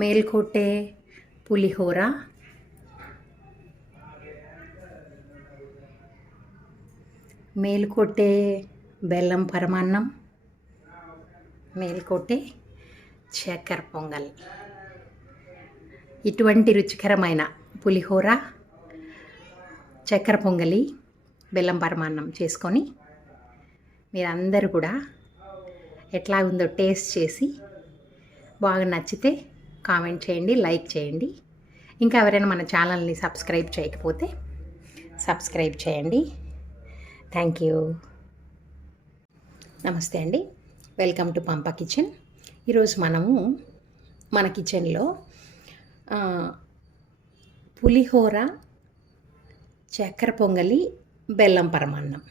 మేల్కోటే పులిహోర, మేల్కోటే బెల్లం పరమాన్నం, మేల్కోటే చక్కెర పొంగల్. ఇటువంటి రుచికరమైన పులిహోర, చక్కెర పొంగలి, బెల్లం పరమాన్నం చేసుకొని మీరందరూ కూడా ఎట్లా ఉందో టేస్ట్ చేసి బాగా నచ్చితే కామెంట్ చేయండి, లైక్ చేయండి. ఇంకా ఎవరైనా మన ఛానల్ని సబ్స్క్రైబ్ చేయకపోతే సబ్స్క్రైబ్ చేయండి. Thank you. నమస్తే అండి, వెల్కమ్ టు పంప కిచెన్. ఈరోజు మనము మన కిచెన్లో పులిహోర, చక్కెర పొంగలి, బెల్లం పరమాన్నం.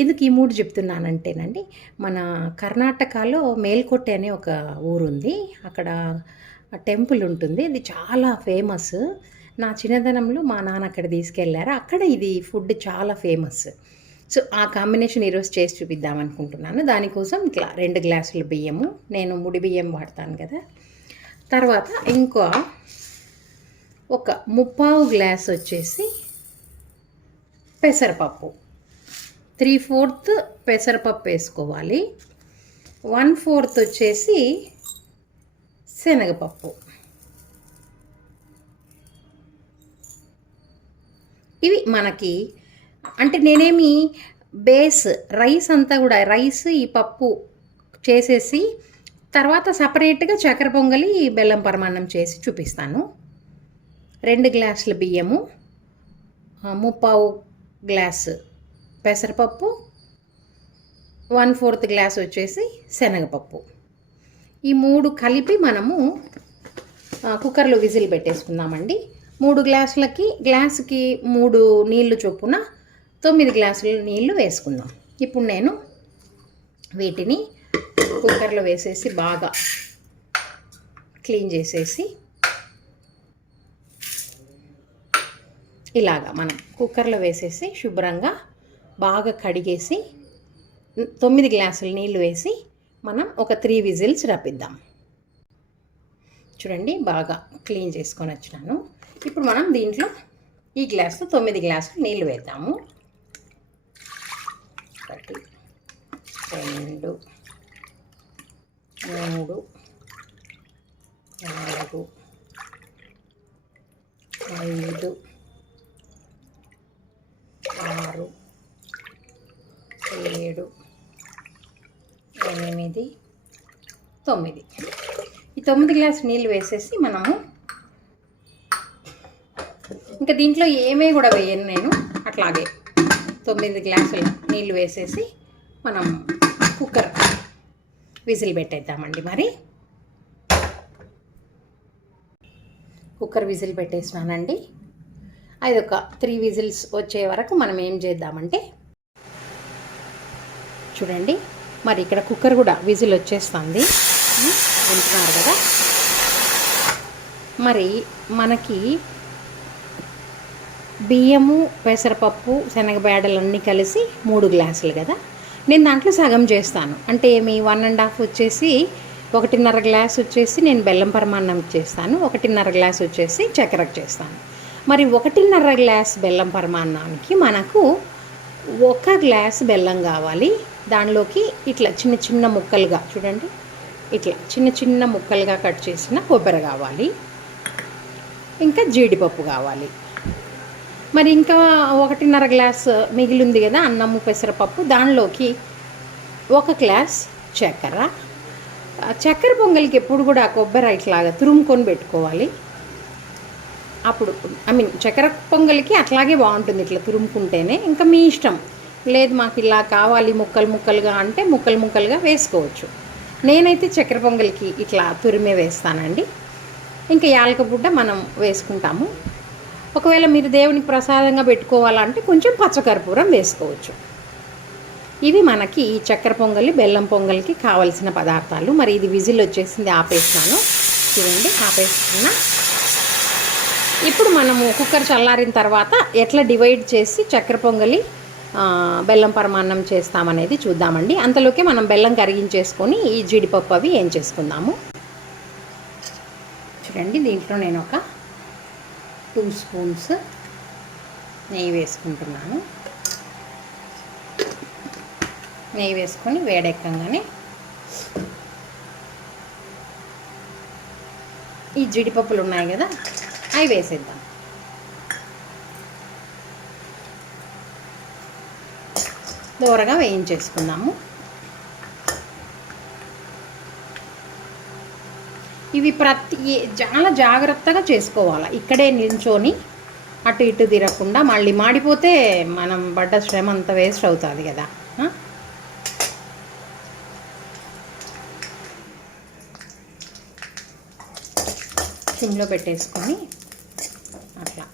ఎందుకు ఈ మూడు చెప్తున్నానంటేనండి, మన కర్ణాటకలో మేల్కోటె అనే ఒక ఊరుంది. అక్కడ టెంపుల్ ఉంటుంది, ఇది చాలా ఫేమస్. నా చిన్నతనంలో మా నాన్న అక్కడ తీసుకెళ్ళారు. అక్కడ ఇది ఫుడ్ చాలా ఫేమస్. సో ఆ కాంబినేషన్ ఈరోజు చేసి చూపిద్దామనుకుంటున్నాను. దానికోసం ఇట్లా 2 గ్లాసుల బియ్యము, నేను ముడి బియ్యం వాడతాను కదా. తర్వాత ఇంకో ఒక 3/4 గ్లాస్ వచ్చేసి పెసరపప్పు, 3/4 పెసరపప్పు వేసుకోవాలి. 1/4 వచ్చేసి శనగపప్పు. ఇవి మనకి అంటే నేనేమి బేస్ రైస్ అంతా కూడా రైస్ ఈ పప్పు చేసేసి తర్వాత సపరేట్గా చక్కెర పొంగలి, బెల్లం పరమాన్నం చేసి చూపిస్తాను. 2 గ్లాసుల బియ్యము, 3/4 గ్లాసు పెసరపప్పు, 1/4 గ్లాస్ వచ్చేసి శనగపప్పు. ఈ 3 కలిపి మనము కుక్కర్లో విజిల్ పెట్టేసుకుందామండి. 3 గ్లాసులకి గ్లాసుకి 3 నీళ్లు చొప్పున 9 గ్లాసుల నీళ్లు వేసుకుందాం. ఇప్పుడు నేను వీటిని కుక్కర్లో వేసేసి బాగా క్లీన్ చేసేసి ఇలాగా మనం కుక్కర్లో వేసేసి శుభ్రంగా బాగా కడిగేసి 9 గ్లాసుల నీళ్ళు వేసి మనం ఒక 3 విజిల్స్ రప్పిద్దాం. చూడండి, బాగా క్లీన్ చేసుకొని వచ్చినాను. ఇప్పుడు మనం దీంట్లో ఈ గ్లాస్లో 9 గ్లాసులు నీళ్ళు వేద్దాము. 1 2 3 4 5 6 7 8 9. ఈ 9 గ్లాసు నీళ్ళు వేసేసి మనము ఇంకా దీంట్లో ఏమీ కూడా వేయను నేను. అట్లాగే 9 గ్లాసుల నీళ్ళు వేసేసి మనం కుక్కర్ విజిల్ పెట్టేద్దామండి. మరి కుక్కర్ విజిల్ పెట్టేసినానండి. అది ఒక 3 విజిల్స్ వచ్చే వరకు మనం ఏం చేద్దామంటే, చూడండి మరి ఇక్కడ కుక్కర్ కూడా విజిల్ వచ్చేస్తుంది, వింటున్నారు కదా. మరి మనకి బియ్యము, పెసరపప్పు, శనగబేడలన్నీ కలిసి 3 గ్లాసులు కదా. నేను దాంట్లో సగం చేస్తాను. అంటే మీ 1.5 వచ్చేసి 1.5 గ్లాస్ వచ్చేసి నేను బెల్లం పరమాన్నం చేస్తాను, 1.5 గ్లాస్ వచ్చేసి చక్కెరకు చేస్తాను. మరి 1.5 గ్లాస్ బెల్లం పరమాన్నానికి మనకు 1 గ్లాస్ బెల్లం కావాలి. దానిలోకి ఇట్లా చిన్న చిన్న ముక్కలుగా చూడండి, ఇట్లా చిన్న చిన్న ముక్కలుగా కట్ చేసిన కొబ్బరి కావాలి, ఇంకా జీడిపప్పు కావాలి. మరి ఇంకా 1.5 గ్లాస్ మిగిలింది కదా అన్నము, పెసరపప్పు, దానిలోకి 1 గ్లాస్ చక్కెర. చక్కెర పొంగలికి ఎప్పుడు కూడా కొబ్బరి ఇట్లాగా తురుముకొని పెట్టుకోవాలి. అప్పుడు చక్కెర పొంగలికి అట్లాగే బాగుంటుంది, ఇట్లా తురుముకుంటేనే. ఇంకా మీ ఇష్టం, లేదు మాకు ఇలా కావాలి ముక్కలు ముక్కలుగా అంటే ముక్కలు ముక్కలుగా వేసుకోవచ్చు. నేనైతే చక్కెర పొంగలికి ఇట్లా తురిమే వేస్తానండి. ఇంకా యాలక బుడ్డ మనం వేసుకుంటాము. ఒకవేళ మీరు దేవునికి ప్రసాదంగా పెట్టుకోవాలంటే కొంచెం పచ్చకర్పూరం వేసుకోవచ్చు. ఇవి మనకి ఈ చక్కెర పొంగలి, బెల్లం పొంగలికి కావలసిన పదార్థాలు. మరి ఇది విజిల్ వచ్చేసింది, ఆపేసినాను. చూడండి, ఆపేస్తున్నా. ఇప్పుడు మనము కుక్కర్ చల్లారిన తర్వాత ఎట్లా డివైడ్ చేసి చక్కెర పొంగలి, బెల్లం పరమాన్నం చేస్తామనేది చూద్దామండి. అంతలోకే మనం బెల్లం కరిగించేసుకొని ఈ జీడిపప్పు అవి ఏం చేసుకుందాము. చూడండి, దీంట్లో నేను ఒక 2 స్పూన్స్ నెయ్యి వేసుకుంటున్నాను. నెయ్యి వేసుకొని వేడెక్కగానే ఈ జీడిపప్పులు ఉన్నాయి కదా, అవి వేసేద్దాం. దూరగా వేయించేసుకుందాము. ఇవి చాలా జాగ్రత్తగా చేసుకోవాలి. ఇక్కడే నిల్చొని అటు ఇటు తిరగకుండా, మళ్ళీ మాడిపోతే మనం పడ్డ శ్రమ అంతా వేస్ట్ అవుతుంది కదా. సిమ్లో పెట్టేసుకొని అట్లా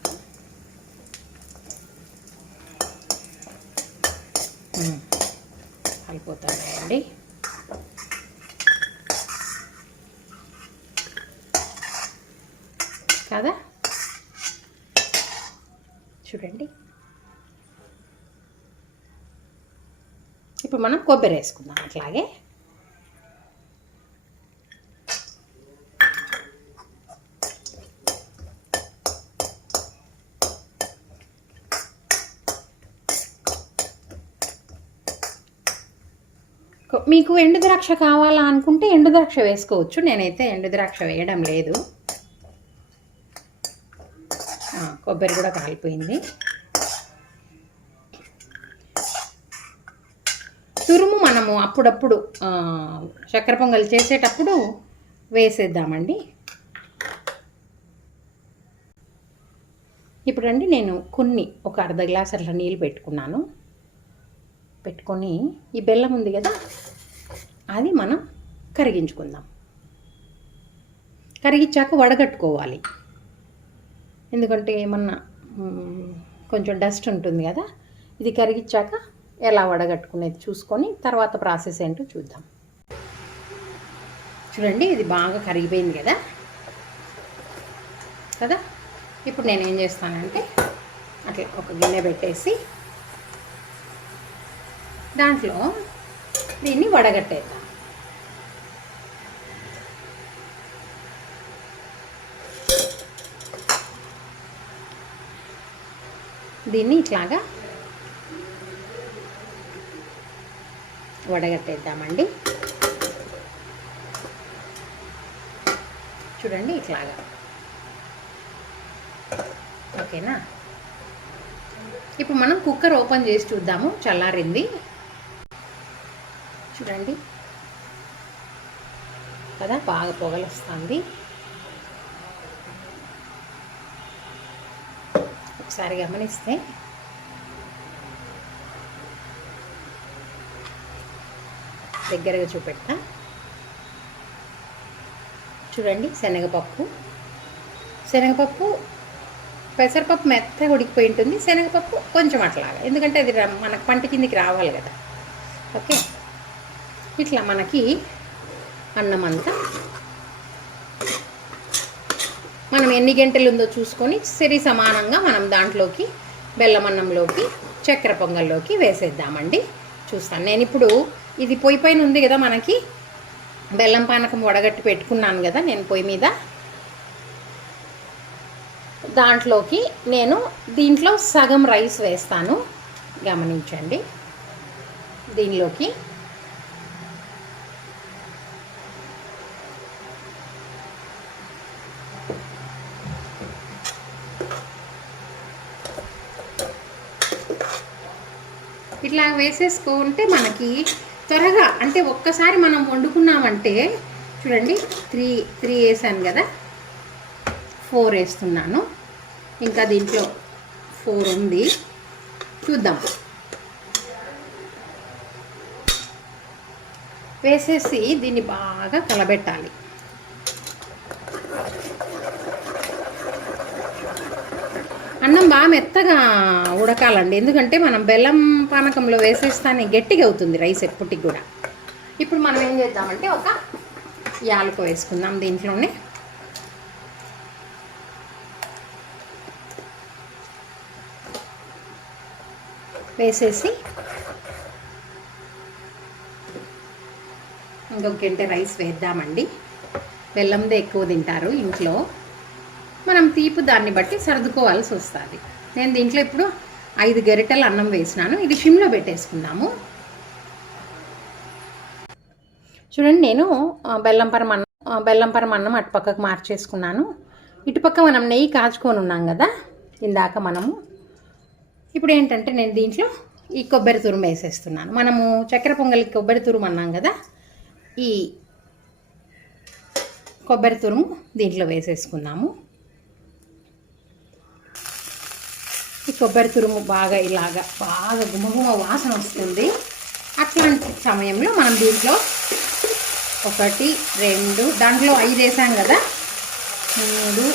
అయిపోతాయండి. కదా, చూడండి. ఇప్పుడు మనం కొబ్బరి వేసుకుందాం. అట్లాగే మీకు ఎండు ద్రాక్ష కావాలా అనుకుంటే ఎండు ద్రాక్ష వేసుకోవచ్చు. నేనైతే ఎండు ద్రాక్ష వేయడం లేదు. కొబ్బరి కూడా కాలిపోయింది. తురుము మనము అప్పుడప్పుడు చక్కెర పొంగల్ చేసేటప్పుడు వేసేద్దామండి. ఇప్పుడండి నేను ఒక అర్ధ గ్లాస్ అట్లా నీళ్ళు పెట్టుకొని ఈ బెల్లం ఉంది కదా, అది మనం కరిగించుకుందాం. కరిగించాక వడగట్టుకోవాలి. ఎందుకంటే ఏమన్నా కొంచెం డస్ట్ ఉంటుంది కదా. ఇది కరిగించాక ఎలా వడగట్టుకునేది చూసుకొని తర్వాత ప్రాసెస్ ఏంటో చూద్దాం. చూడండి, ఇది బాగా కరిగిపోయింది కదా. ఇప్పుడు నేను ఏం చేస్తానంటే అట్లా ఒక గిన్నె పెట్టేసి దాంట్లో దీన్ని వడగట్టేద్దాం. దీన్ని ఇట్లాగా వడగట్టేద్దామండి. చూడండి, ఇట్లాగా. ఓకేనా. ఇప్పుడు మనం కుక్కర్ ఓపెన్ చేసి చూద్దాము. చల్లారింది చూడండి కదా, బాగా పొగలు వస్తుంది. ఒకసారి గమనిస్తే దగ్గరగా చూపెడతా. చూడండి, శనగపప్పు పెసరపప్పు మెత్తగా ఉడికిపోయి ఉంటుంది. శనగపప్పు కొంచెం అట్లాగా, ఎందుకంటే అది మనకు పంట కిందికి రావాలి కదా. ఓకే, ఇట్లా మనకి అన్నం అంతా మనం ఎన్ని గంటలు ఉందో చూసుకొని సరి సమానంగా మనం దాంట్లోకి బెల్లం అన్నంలోకి చక్కెర పొంగల్లోకి వేసేద్దామండి. చూస్తాను నేను ఇప్పుడు. ఇది పొయ్యి పైన ఉంది కదా, మనకి బెల్లం పానకం వడగట్టి పెట్టుకున్నాను కదా నేను పొయ్యి మీద. దాంట్లోకి నేను దీంట్లో సగం రైస్ వేస్తాను, గమనించండి. దీనిలోకి ఇట్లా వేసేసుకుంటే మనకి త్వరగా, అంటే ఒక్కసారి మనం వండుకున్నామంటే చూడండి, 3 వేసాను కదా, 4 వేస్తున్నాను. ఇంకా దీంట్లో 4 ఉంది, చూద్దాం. వేసేసి దీన్ని బాగా కలబెట్టాలి. అన్నం బాగా మెత్తగా ఉడకాలండి, ఎందుకంటే మనం బెల్లం పానకంలో వేసేస్తానే గట్టిగా అవుతుంది రైస్ ఎప్పటికి కూడా. ఇప్పుడు మనం ఏం చేద్దామంటే ఒక యాలక వేసుకుందాం దీంట్లోనే. వేసేసి ఇంకొక గంట రైస్ వేద్దామండి. బెల్లందే ఎక్కువ తింటారు ఇంట్లో. మనం తీపి దాన్ని బట్టి సర్దుకోవాల్సి వస్తుంది. నేను దీంట్లో ఇప్పుడు 5 గరిటెలు అన్నం వేసినాను. ఇది సిమ్లో పెట్టేసుకుందాము. చూడండి, నేను బెల్లం పరమన్నం అటుపక్కకు మార్చేసుకున్నాను. ఇటుపక్క మనం నెయ్యి కాచుకొని ఉన్నాం కదా ఇందాక మనము. ఇప్పుడు ఏంటంటే నేను దీంట్లో ఈ కొబ్బరి తురుము వేసేస్తున్నాను. మనము చక్కెర పొంగలికి కొబ్బరి తురుము అన్నాం కదా, ఈ కొబ్బరి తురుము దీంట్లో వేసేసుకుందాము. ఈ కొబ్బరి తురుము బాగా ఇలాగా బాగా గుమగుమ వాసన వస్తుంది. అట్లాంటి సమయంలో మనం దీంట్లో 1, 2, దాంట్లో 5 వేసాం కదా, 3,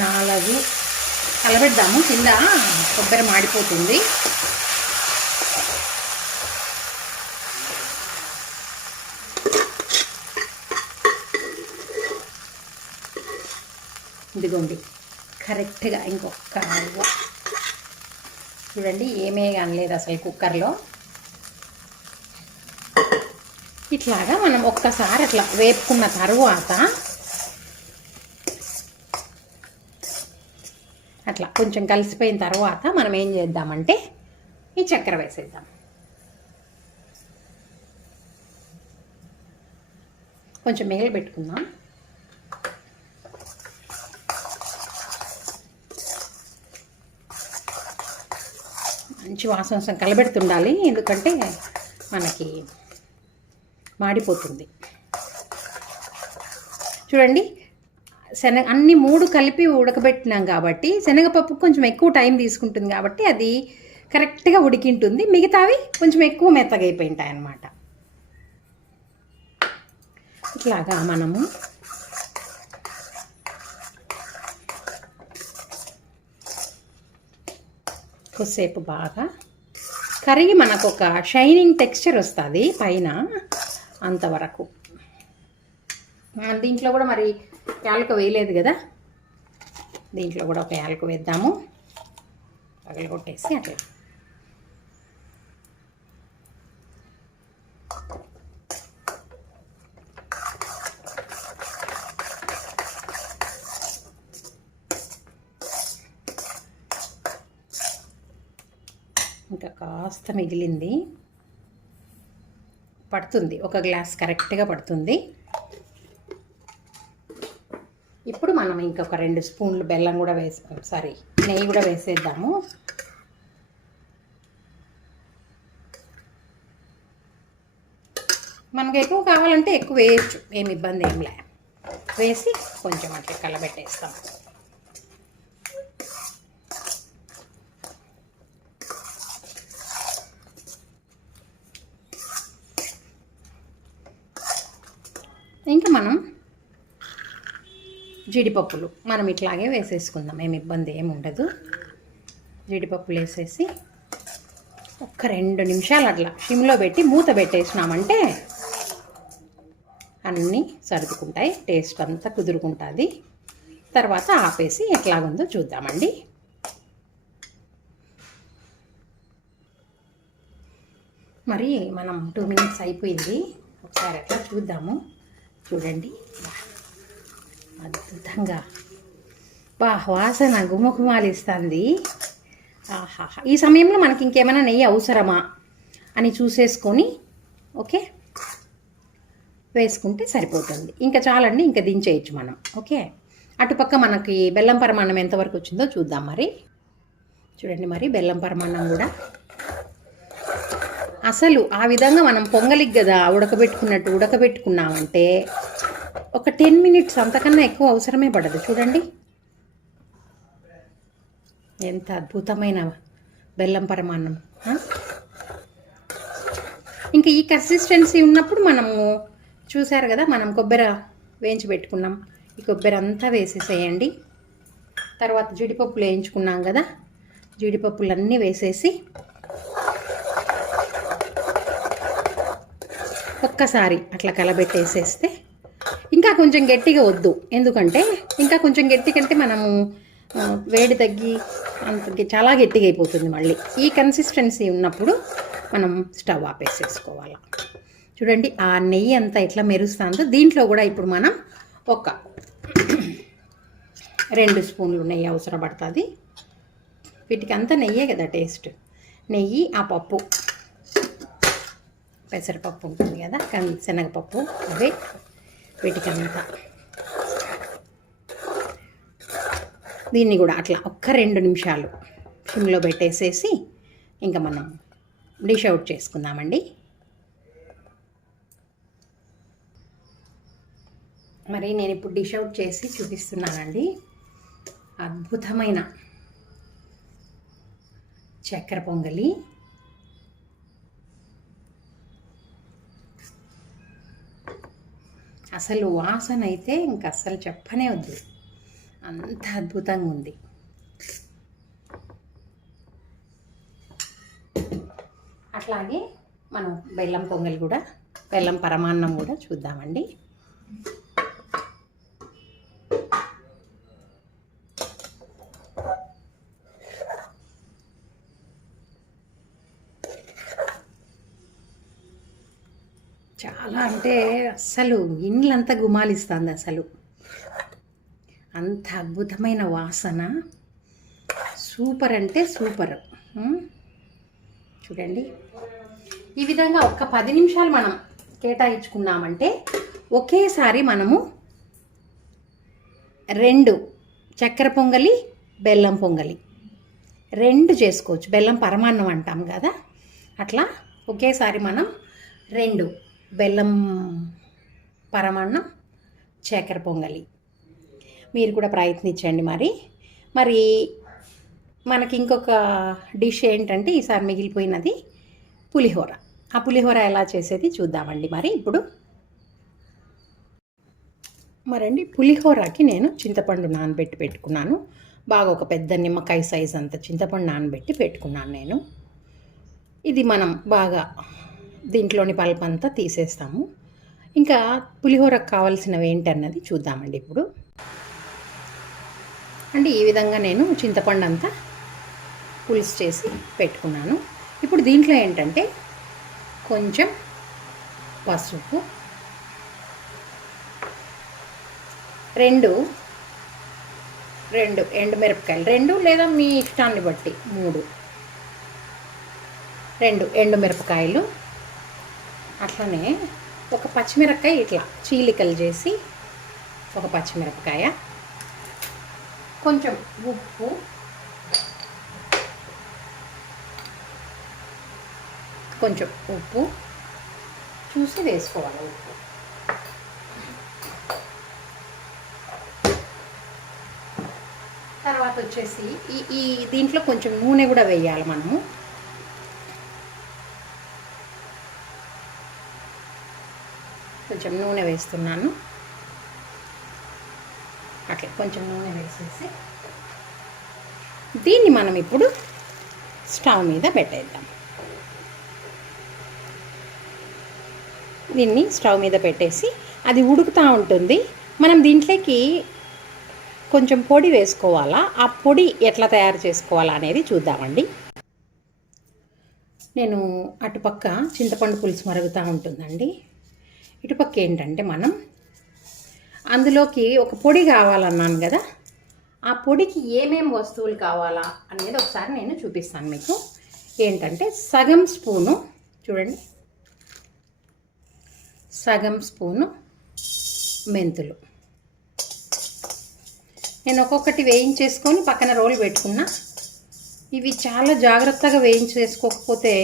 4 కలబెడదాము. కింద కొబ్బరి మాడిపోతుంది. ఇదిగోండి, కరెక్ట్గా ఇంకొక చూడండి, ఏమే అనలేదు అసలు కుక్కర్లో. ఇట్లాగా మనం ఒక్కసారి అట్లా వేపుకున్న తరువాత అట్లా కొంచెం కలిసిపోయిన తర్వాత మనం ఏం చేద్దామంటే ఈ చక్కెర వేసేద్దాం. కొంచెం మిగిలి పెట్టుకుందాం. మంచి వాసన కలబెడుతుండాలి, ఎందుకంటే మనకి మాడిపోతుంది. చూడండి, అన్ని 3 కలిపి ఉడకబెట్టినాం కాబట్టి శనగపప్పు కొంచెం ఎక్కువ టైం తీసుకుంటుంది కాబట్టి అది కరెక్ట్గా ఉడికింటుంది. మిగతావి కొంచెం ఎక్కువ మెత్తగా అయిపోయి ఉంటాయి అన్నమాట. ఇట్లాగా మనము కొద్దిసేపు బాగా కరిగి మనకు ఒక షైనింగ్ టెక్స్చర్ వస్తుంది పైన, అంతవరకు. దీంట్లో కూడా మరి యాలక వేయలేదు కదా, దీంట్లో కూడా ఒక యాలక వేద్దాము. పగలగొట్టేసి అట్లా ఇంకా కాస్త మిగిలింది, పడుతుంది. 1 గ్లాస్ కరెక్ట్గా పడుతుంది. ఇప్పుడు మనం ఇంకొక 2 స్పూన్లు బెల్లం కూడా నెయ్యి కూడా వేసేద్దాము. మనకు ఎక్కువ కావాలంటే ఎక్కువ వేయచ్చు, ఏమి ఇబ్బంది ఏం లే. వేసి కొంచెం అట్లా కలబెట్టేస్తాం. ఇంకా మనం జీడిపప్పులు మనం ఇట్లాగే వేసేసుకుందాం, ఏమి ఇబ్బంది ఏమి ఉండదు. జీడిపప్పులు వేసేసి ఒక్క 2 నిమిషాలు అట్లా సిమ్లో పెట్టి మూత పెట్టేసినామంటే అన్నీ సర్దుకుంటాయి, టేస్ట్ అంతా కుదురుకుంటుంది. తర్వాత ఆపేసి ఎట్లాగుందో చూద్దామండి. మరి మనం 2 మినిట్స్ అయిపోయింది, ఒకసారి అట్లా చూద్దాము. చూడండి, అద్భుతంగా వాసన గుమగుమాలిస్తుంది. ఆహా, ఈ సమయంలో మనకి ఇంకేమైనా నెయ్యి అవసరమా అని చూసేసుకొని ఓకే వేసుకుంటే సరిపోతుంది. ఇంకా చాలండి, ఇంకా దించేయచ్చు మనం. ఓకే, అటుపక్క మనకి బెల్లం పరమాన్నం ఎంతవరకు వచ్చిందో చూద్దాం. మరి చూడండి, మరి బెల్లం పరమాన్నం కూడా అసలు ఆ విధంగా మనం పొంగలికి కదా ఉడకబెట్టుకున్నామంటే ఒక 10 మినిట్స్ అంతకన్నా ఎక్కువ అవసరమే పడదు. చూడండి ఎంత అద్భుతమైన బెల్లం పరమాన్నం. ఇంకా ఈ కన్సిస్టెన్సీ ఉన్నప్పుడు మనము చూసారు కదా, మనం కొబ్బరి వేయించి పెట్టుకున్నాం, ఈ కొబ్బరి అంతా వేసేసేయండి. తర్వాత జీడిపప్పులు వేయించుకున్నాం కదా, జీడిపప్పులన్నీ వేసేసి ఒక్కసారి అట్లా కలబెట్టేసేస్తే, ఇంకా కొంచెం గట్టిగా వద్దు, ఎందుకంటే ఇంకా కొంచెం గట్టి కంటే మనము వేడి తగ్గి అంత చాలా గట్టిగా అయిపోతుంది మళ్ళీ. ఈ కన్సిస్టెన్సీ ఉన్నప్పుడు మనం స్టవ్ ఆపేసేసుకోవాలి. చూడండి ఆ నెయ్యి అంతా ఎట్లా మెరుస్తుందో. దీంట్లో కూడా ఇప్పుడు మనం ఒక 2 స్పూన్లు నెయ్యి అవసరపడుతుంది. వీటికి అంతా నెయ్యే కదా టేస్ట్. నెయ్యి, ఆ పప్పు పెసరపప్పు ఉంటుంది కదా, శనగపప్పు, అదే వీటికంతా. దీన్ని కూడా అట్లా ఒక్క 2 నిమిషాలు సిమ్లో పెట్టేసేసి ఇంకా మనం డిష్ అవుట్ చేసుకుందామండి. మరి నేను ఇప్పుడు డిష్ అవుట్ చేసి చూపిస్తున్నానండి. అద్భుతమైన చక్కెర పొంగలి. అసలు వాసన అయితే ఇంక అస్సలు చెప్పనే వద్దు, అంత అద్భుతంగా ఉంది. అట్లాగే మనం బెల్లం పొంగలి కూడా, బెల్లం పరమాన్నం కూడా చూద్దామండి. చాలా అంటే అస్సలు ఇండ్లంతా గుమాలిస్తుంది. అసలు అంత అద్భుతమైన వాసన, సూపర్ అంటే సూపర్. చూడండి, ఈ విధంగా ఒక్క 10 నిమిషాలు మనం కేటాయించుకున్నామంటే ఒకేసారి మనము 2 చక్కెర పొంగలి, బెల్లం పొంగలి 2 చేసుకోవచ్చు. బెల్లం పరమాన్నం అంటాం కదా, అట్లా ఒకేసారి మనం 2 బెల్లం పరమాన్నం, చక్కెర పొంగలి మీరు కూడా ప్రయత్నించండి. మరి మనకి ఇంకొక డిష్ ఏంటంటే ఈసారి మిగిలిపోయినది పులిహోర. ఆ పులిహోర ఎలా చేసేది చూద్దామండి. మరి ఇప్పుడు మరండి పులిహోరకి నేను చింతపండు నానబెట్టి పెట్టుకున్నాను. బాగా ఒక పెద్ద నిమ్మకాయ సైజ్ అంత చింతపండు నానబెట్టి పెట్టుకున్నాను నేను. ఇది మనం బాగా దీంట్లోని పల్ప్ అంతా తీసేస్తాము. ఇంకా పులిహోరకు కావాల్సినవి ఏంటన్నది చూద్దామండి ఇప్పుడు. అంటే ఈ విధంగా నేను చింతపండు అంతా పులుసు చేసి పెట్టుకున్నాను. ఇప్పుడు దీంట్లో ఏంటంటే కొంచెం పసుపు, 2 ఎండుమిరపకాయలు, 2 లేదా మీ ఇష్టాన్ని బట్టి 2 ఎండుమిరపకాయలు, అట్లనే ఒక పచ్చిమిరపకాయ ఇట్లా చీలికలు చేసి ఒక పచ్చిమిరపకాయ, కొంచెం ఉప్పు, చూసి వేసుకోవాలి ఉప్పు. తర్వాత వచ్చేసి ఈ దీంట్లో కొంచెం నూనె కూడా వేయాలి మనము. కొంచెం నూనె వేస్తున్నాను. అట్లా కొంచెం నూనె వేసేసి దీన్ని మనం ఇప్పుడు స్టవ్ మీద పెట్టేద్దాం. దీన్ని స్టవ్ మీద పెట్టేసి అది ఉడుకుతూ ఉంటుంది. మనం దీంట్లోకి కొంచెం పొడి వేసుకోవాలా. ఆ పొడి ఎట్లా తయారు చేసుకోవాలా అనేది చూద్దామండి. నేను అటుపక్క చింతపండు పులుసు మరుగుతూ ఉంటుందండి. ఇటుపక్క ఏంటంటే మనం అందులోకి ఒక పొడి కావాలన్నాను కదా, ఆ పొడికి ఏమేమి వస్తువులు కావాలా అనేది ఒకసారి నేను చూపిస్తాను మీకు. ఏంటంటే సగం స్పూను, చూడండి, సగం స్పూను మెంతులు. నేను ఒక్కొక్కటి వేయించేసుకొని పక్కన రోలు పెట్టుకున్నా. ఇవి చాలా జాగ్రత్తగా వేయించేసుకోకపోతే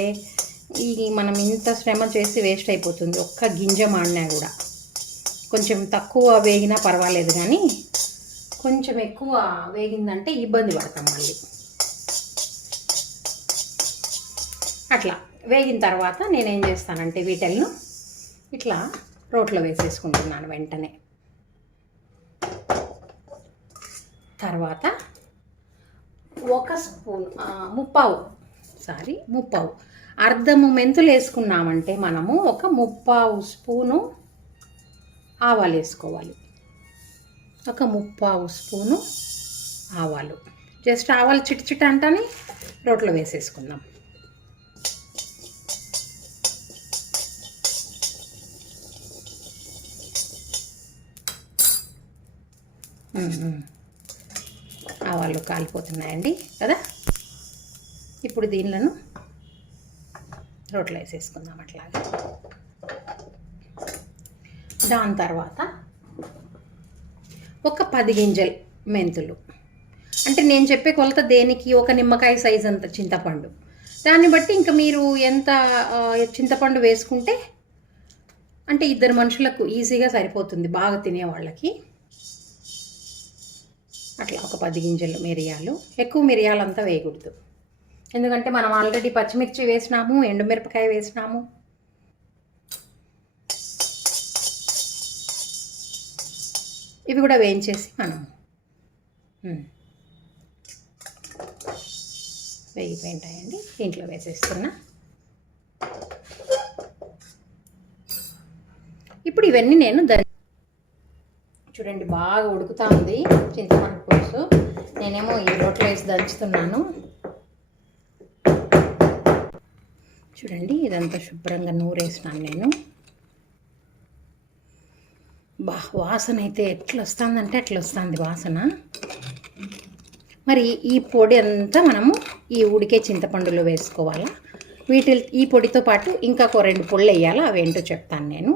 మనం ఇంత శ్రమ చేసి వేస్ట్ అయిపోతుంది. ఒక్క గింజ మాడినా కూడా. కొంచెం తక్కువ వేగినా పర్వాలేదు, కానీ కొంచెం ఎక్కువ వేగిందంటే ఇబ్బంది పడతాం మళ్ళీ. అట్లా వేగిన తర్వాత నేనేం చేస్తానంటే వీటలను ఇట్లా రోట్లో వేసేసుకుంటున్నాను వెంటనే. తర్వాత 1 స్పూన్ ముప్పావు అర్ధము మెంతులు వేసుకున్నామంటే మనము ఒక 3/4 స్పూను ఆవాలు వేసుకోవాలి. ఒక 3/4 స్పూను ఆవాలు, జస్ట్ ఆవాలు చిట్చిట అంటని రోట్లో వేసేసుకుందాం. ఆవాలు కాలిపోతున్నాయండి కదా. ఇప్పుడు దీనిలను రోట్లో వేసేసుకుందాం అట్లాగా. దాని తర్వాత ఒక 10 గింజలు మెంతులు, అంటే నేను చెప్పే కొలత దేనికి, ఒక నిమ్మకాయ సైజ్ అంత చింతపండు, దాన్ని బట్టి ఇంకా మీరు ఎంత చింతపండు వేసుకుంటే అంటే 2 మనుషులకు ఈజీగా సరిపోతుంది, బాగా తినేవాళ్ళకి. అట్లా ఒక 10 గింజలు మిరియాలు. ఎక్కువ మిరియాలంతా వేయకూడదు, ఎందుకంటే మనం ఆల్రెడీ పచ్చిమిర్చి వేసినాము, ఎండుమిరపకాయ వేసినాము. ఇవి కూడా వేయించేసి మనం వేగిపోయింటాయండి. దీంట్లో వేసేస్తున్నా. ఇప్పుడు ఇవన్నీ నేను చూడండి బాగా ఉడుకుతా ఉంది చింతపండు పులుసు. నేనేమో ఈ రోట్లో వేసి దంచుతున్నాను. చూడండి ఇదంతా శుభ్రంగా నూరేసినాను నేను. వాసన అయితే ఎట్లా వస్తుందంటే అట్లా వస్తుంది వాసన. మరి ఈ పొడి అంతా మనము ఈ ఉడికే చింతపండులో వేసుకోవాలా. ఈ పొడితో పాటు ఇంకా 2 పొళ్ళు వేయాలా, అవేంటో చెప్తాను నేను.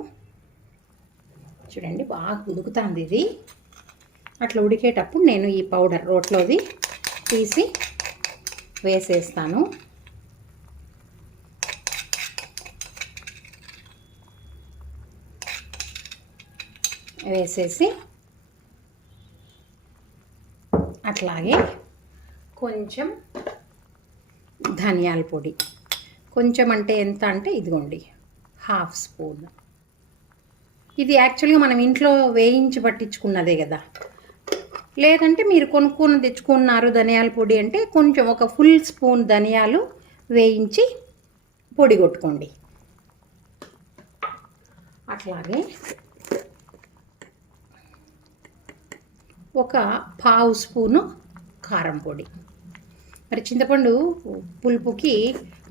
చూడండి బాగా ఉడుకుతుంది ఇది. అట్లా ఉడికేటప్పుడు నేను ఈ పౌడర్ రోట్లోది తీసి వేసేస్తాను. వేసేసి అట్లాగే కొంచెం ధనియాల పొడి, కొంచెం అంటే ఎంత అంటే ఇదిగోండి 1/2 స్పూన్. ఇది యాక్చువల్గా మనం ఇంట్లో వేయించి పట్టించుకున్నదే కదా, లేదంటే మీరు కొనుక్కొని తెచ్చుకున్నారు ధనియాల పొడి అంటే కొంచెం ఒక ఫుల్ స్పూన్ ధనియాలు వేయించి పొడి కొట్టుకోండి. అట్లాగే ఒక 1/2 స్పూను కారం పొడి. మరి చింతపండు పులుపుకి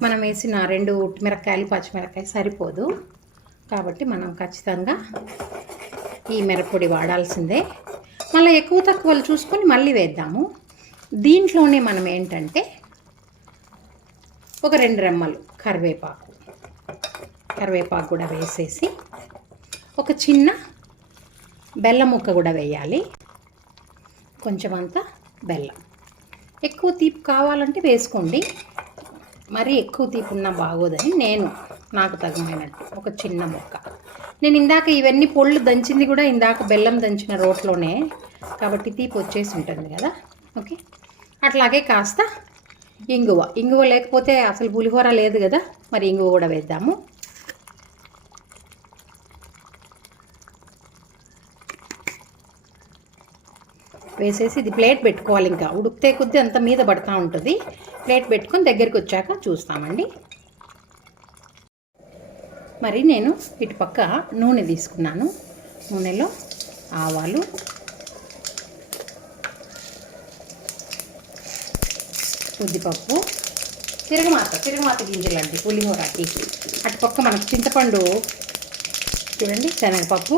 మనం వేసిన 2 మిరపకాయలు పచ్చిమిరపకాయ సరిపోదు, కాబట్టి మనం ఖచ్చితంగా ఈ మిరప్పొడి వాడాల్సిందే. మళ్ళీ ఎక్కువ తక్కువలు చూసుకొని మళ్ళీ వేద్దాము. దీంట్లోనే మనం ఏంటంటే ఒక 2 రెమ్మలు కరివేపాకు కూడా వేసేసి ఒక చిన్న బెల్లం ముక్క కూడా వేయాలి. కొంచెం అంత బెల్లం. ఎక్కువ తీపి కావాలంటే వేసుకోండి, మరీ ఎక్కువ తీపి ఉన్నా బాగోదని నాకు తగినట్టు ఒక చిన్న ముక్క. నేను ఇందాక ఇవన్నీ పొళ్ళు దంచింది కూడా ఇందాక బెల్లం దంచిన రోట్లోనే, కాబట్టి తీపి వచ్చేసి ఉంటుంది కదా. ఓకే, అట్లాగే కాస్త ఇంగువ లేకపోతే అసలు పులిహోర లేదు కదా, మరి ఇంగువ కూడా వేద్దాము. వేసేసి ఇది ప్లేట్ పెట్టుకోవాలి. ఇంకా ఉడికితే కొద్దీ అంత మీద పడుతూ ఉంటుంది. ప్లేట్ పెట్టుకొని దగ్గరికి వచ్చాక చూస్తామండి. మరి నేను ఇటుపక్క నూనె తీసుకున్నాను. నూనెలో ఆవాలు, ఉద్దిపప్పు, తిరగమాత గింజలు అంటే పులిహోరకి. అటుపక్క మనకు చింతపండు చూడండి, శనగపప్పు,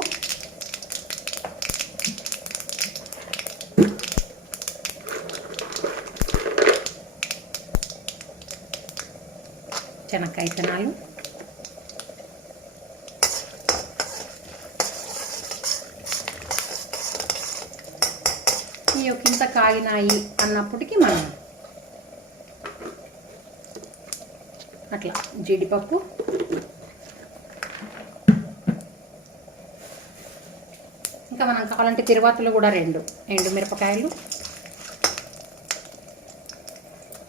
శనక్కాయ విత్తనాలు, ఈ ఒక ఇంత కాగినాయి అన్నప్పటికీ మనం అట్లా జీడిపప్పు, ఇంకా మనం కావాలంటే తిరువాతలో కూడా 2 ఎండుమిరపకాయలు,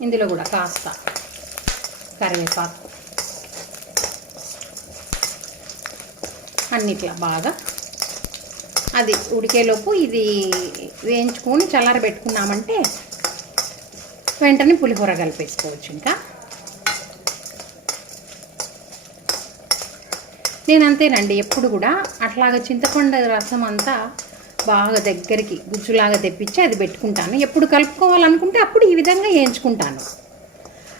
ఇందులో కూడా కాస్త కరివేపాకు, అన్నిట్లా బాగా అది ఉడికేలోపు ఇది వేయించుకొని చల్లారబెట్టుకున్నామంటే వెంటనే పులిహోర కలిపేసుకోవచ్చు. ఇంకా నేను అంతేనండి, ఎప్పుడు కూడా అట్లాగా చింతపండు రసం అంతా బాగా దగ్గరికి గుజ్జులాగా తెప్పించి అది పెట్టుకుంటాను. ఎప్పుడు కలుపుకోవాలనుకుంటే అప్పుడు ఈ విధంగా వేయించుకుంటాను.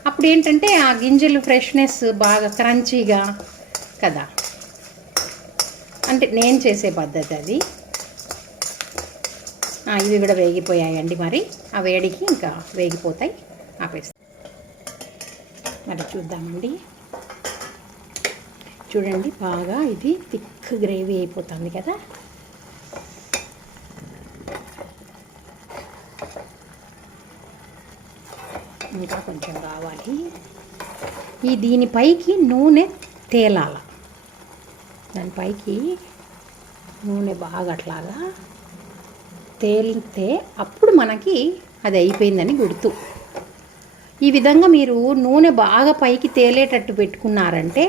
అప్పుడు ఏంటంటే ఆ గింజలు ఫ్రెష్నెస్ బాగా క్రంచీగా కదా, అంటే నేను చేసే పద్ధతి అది. ఇవి కూడా వేగిపోయాయండి. మరి ఆ వేడికి ఇంకా వేగిపోతాయి. ఆపేస్తాం. మరి చూద్దామండి. చూడండి, బాగా ఇది థిక్ గ్రేవీ అయిపోతుంది కదా. ఇంకా కొంచెం కావాలి. దీనిపైకి నూనె తేలాల. దానిపైకి నూనె బాగా అట్లాగా తేలితే అప్పుడు మనకి అది అయిపోయిందని గుర్తు. ఈ విధంగా మీరు నూనె బాగా పైకి తేలేటట్టు పెట్టుకున్నారంటే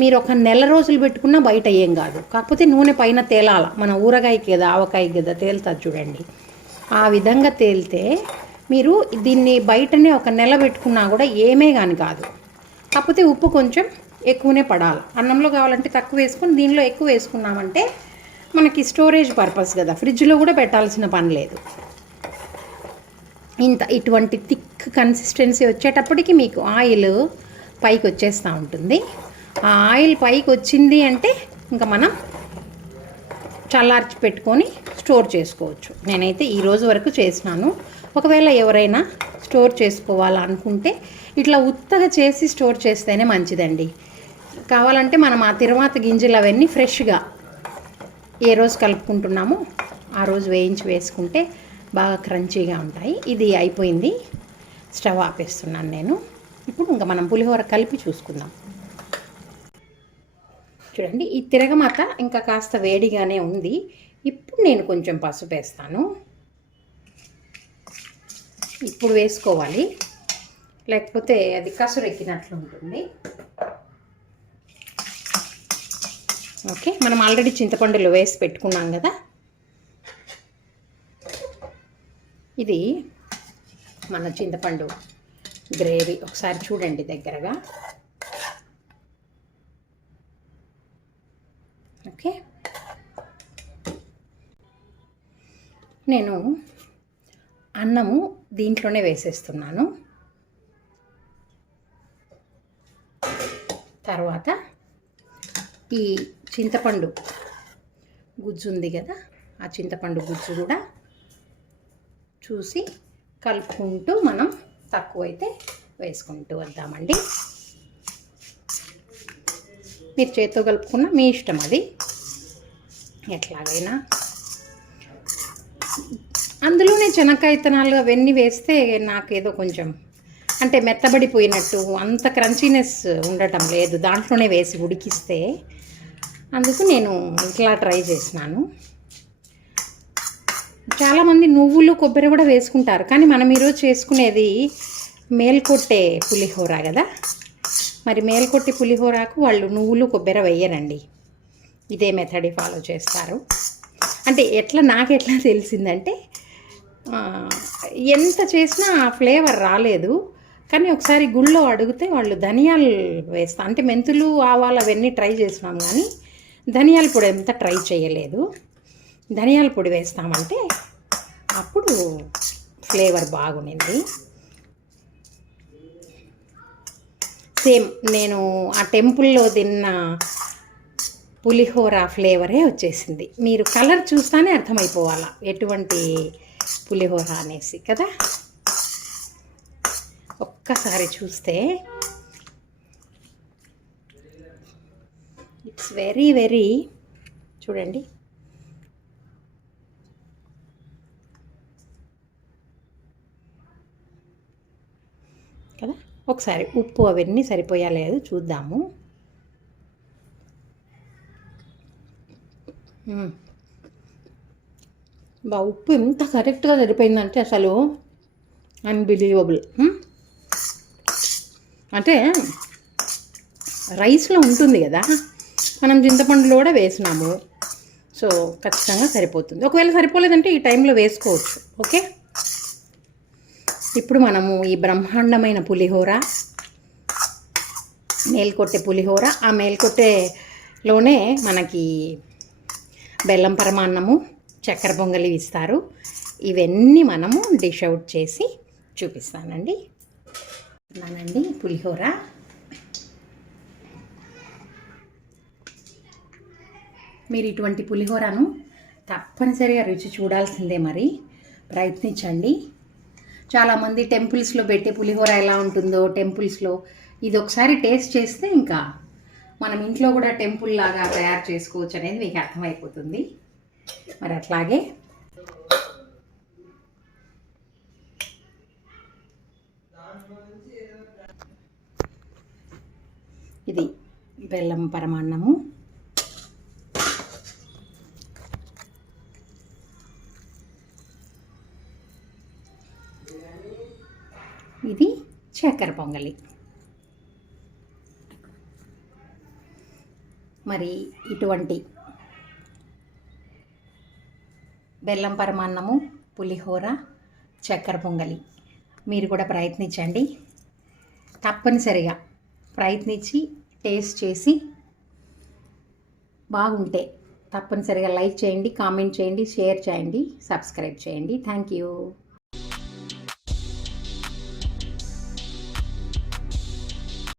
మీరు ఒక నెల రోజులు పెట్టుకున్నా బయట ఏం కాదు. కాకపోతే నూనె పైన తేలాల. మన ఊరగాయకి కదా, ఆవకాయకి కదా తేలుతుంది చూడండి. ఆ విధంగా తేలితే మీరు దీన్ని బయటనే ఒక నెల పెట్టుకున్నా కూడా ఏమే కానీ కాదు. కాకపోతే ఉప్పు కొంచెం ఎక్కువనే పడాలి. అన్నంలో కావాలంటే తక్కువ వేసుకొని దీనిలో ఎక్కువ వేసుకున్నామంటే మనకి స్టోరేజ్ పర్పస్ కదా, ఫ్రిడ్జ్లో కూడా పెట్టాల్సిన పని లేదు. ఇటువంటి థిక్ కన్సిస్టెన్సీ వచ్చేటప్పటికి మీకు ఆయిల్ పైకి వచ్చేస్తూ ఉంటుంది. ఆ ఆయిల్ పైకి వచ్చింది అంటే ఇంకా మనం చల్లార్చి పెట్టుకొని స్టోర్ చేసుకోవచ్చు. నేనైతే ఈరోజు వరకు చేసినాను. ఒకవేళ ఎవరైనా స్టోర్ చేసుకోవాలనుకుంటే ఇట్లా ఉత్తగా చేసి స్టోర్ చేస్తేనే మంచిదండి. కావాలంటే మనం ఆ తిరువాత గింజలు అవన్నీ ఫ్రెష్గా ఏ రోజు కలుపుకుంటున్నామో ఆ రోజు వేయించి వేసుకుంటే బాగా క్రంచీగా ఉంటాయి. ఇది అయిపోయింది. స్టవ్ ఆపేస్తున్నాను నేను. ఇప్పుడు ఇంకా మనం పులిహోర కలిపి చూసుకుందాం. చూడండి, ఈ తిరగమాత ఇంకా కాస్త వేడిగానే ఉంది. ఇప్పుడు నేను కొంచెం పసుపు వేస్తాను. ఇప్పుడు వేసుకోవాలి, లేకపోతే అది కసురెక్కినట్లు ఉంటుంది. ఓకే, మనం ఆల్రెడీ చింతపండులో వేసి పెట్టుకున్నాం కదా. ఇది మన చింతపండు గ్రేవీ. ఒకసారి చూడండి దగ్గరగా. ఓకే, నేను అన్నము దీంట్లోనే వేసేస్తున్నాను. తర్వాత ఈ చింతపండు గుజ్జు ఉంది కదా, ఆ చింతపండు గుజ్జు కూడా చూసి కలుపుకుంటూ మనం తక్కువైతే వేసుకుంటూ వద్దామండి. మీరు చేత్తో కలుపుకున్న మీ ఇష్టం, అది ఎట్లాగైనా. అందులోనే చెనక్కాయ విత్తనాలు అవన్నీ వేస్తే నాకేదో కొంచెం అంటే మెత్తబడిపోయినట్టు, అంత క్రంచీనెస్ ఉండటం లేదు దాంట్లోనే వేసి ఉడికిస్తే. అందుకు నేను ఇట్లా ట్రై చేసినాను. చాలామంది నువ్వులు కొబ్బరి కూడా వేసుకుంటారు, కానీ మనం ఈరోజు చేసుకునేది మేల్కొట్టే పులిహోర కదా. మరి మేల్కొట్టి పులిహోరకు వాళ్ళు నువ్వులు కొబ్బరి వేయరండి. ఇదే మెథడ్ ఫాలో చేస్తారు. అంటే నాకెట్లా తెలిసిందంటే, ఎంత చేసినా ఆ ఫ్లేవర్ రాలేదు. కానీ ఒకసారి గుళ్ళో అడిగితే వాళ్ళు ధనియాలు వేస్తాం, అంటే మెంతులు ఆవాలు అవన్నీ ట్రై చేసినాం, కానీ ధనియాల పొడి ఎంత ట్రై చేయలేదు. ధనియాల పొడి వేస్తామంటే అప్పుడు ఫ్లేవర్ బాగుంది. సేమ్ నేను ఆ టెంపుల్లో తిన్న పులిహోర ఫ్లేవరే వచ్చేసింది. మీరు కలర్ చూస్తానే అర్థమైపోవాలా ఎటువంటి పులిహోర అనేసి కదా. ఒక్కసారి చూస్తే ఇట్స్ వెరీ వెరీ, చూడండి కదా. ఒకసారి ఉప్పు అవన్నీ సరిపోయా లేదు చూద్దాము. ఉప్పు ఎంత కరెక్ట్గా సరిపోయిందంటే అసలు అన్బిలీవబుల్. అంటే రైస్లో ఉంటుంది కదా, మనం చింతపండులో కూడా వేసినాము, సో ఖచ్చితంగా సరిపోతుంది. ఒకవేళ సరిపోలేదంటే ఈ టైంలో వేసుకోవచ్చు. ఓకే, ఇప్పుడు మనము ఈ బ్రహ్మాండమైన పులిహోర, మేల్కొట్టే పులిహోర, ఆ మేల్కొట్టేలోనే మనకి బెల్లం పరమాన్నము, చక్కెర పొంగలి ఇస్తారు. ఇవన్నీ మనము డిష్ అవుట్ చేసి చూపిస్తానండి. పులిహోర మీరు ఇటువంటి పులిహోరను తప్పనిసరిగా రుచి చూడాల్సిందే, మరి ప్రయత్నించండి. చాలామంది టెంపుల్స్లో పెట్టే పులిహోర ఎలా ఉంటుందో టెంపుల్స్లో, ఇది ఒకసారి టేస్ట్ చేస్తే ఇంకా మనం ఇంట్లో కూడా టెంపుల్ లాగా తయారు చేసుకోవచ్చు అనేది మీకు అర్థమైపోతుంది. మరి అట్లాగే ఇది బెల్లం పరమాన్నము, ఇది చక్కెర పొంగలి. మరి ఇటువంటి బెల్లం పరమాన్నము, పులిహోర, చక్కెర పొంగలి మీరు కూడా ప్రయత్నించండి. తప్పనిసరిగా ప్రయత్నించి టేస్ట్ చేసి బాగుంటే తప్పనిసరిగా లైక్ చేయండి, కామెంట్ చేయండి, షేర్ చేయండి, సబ్స్క్రైబ్ చేయండి. Thank you.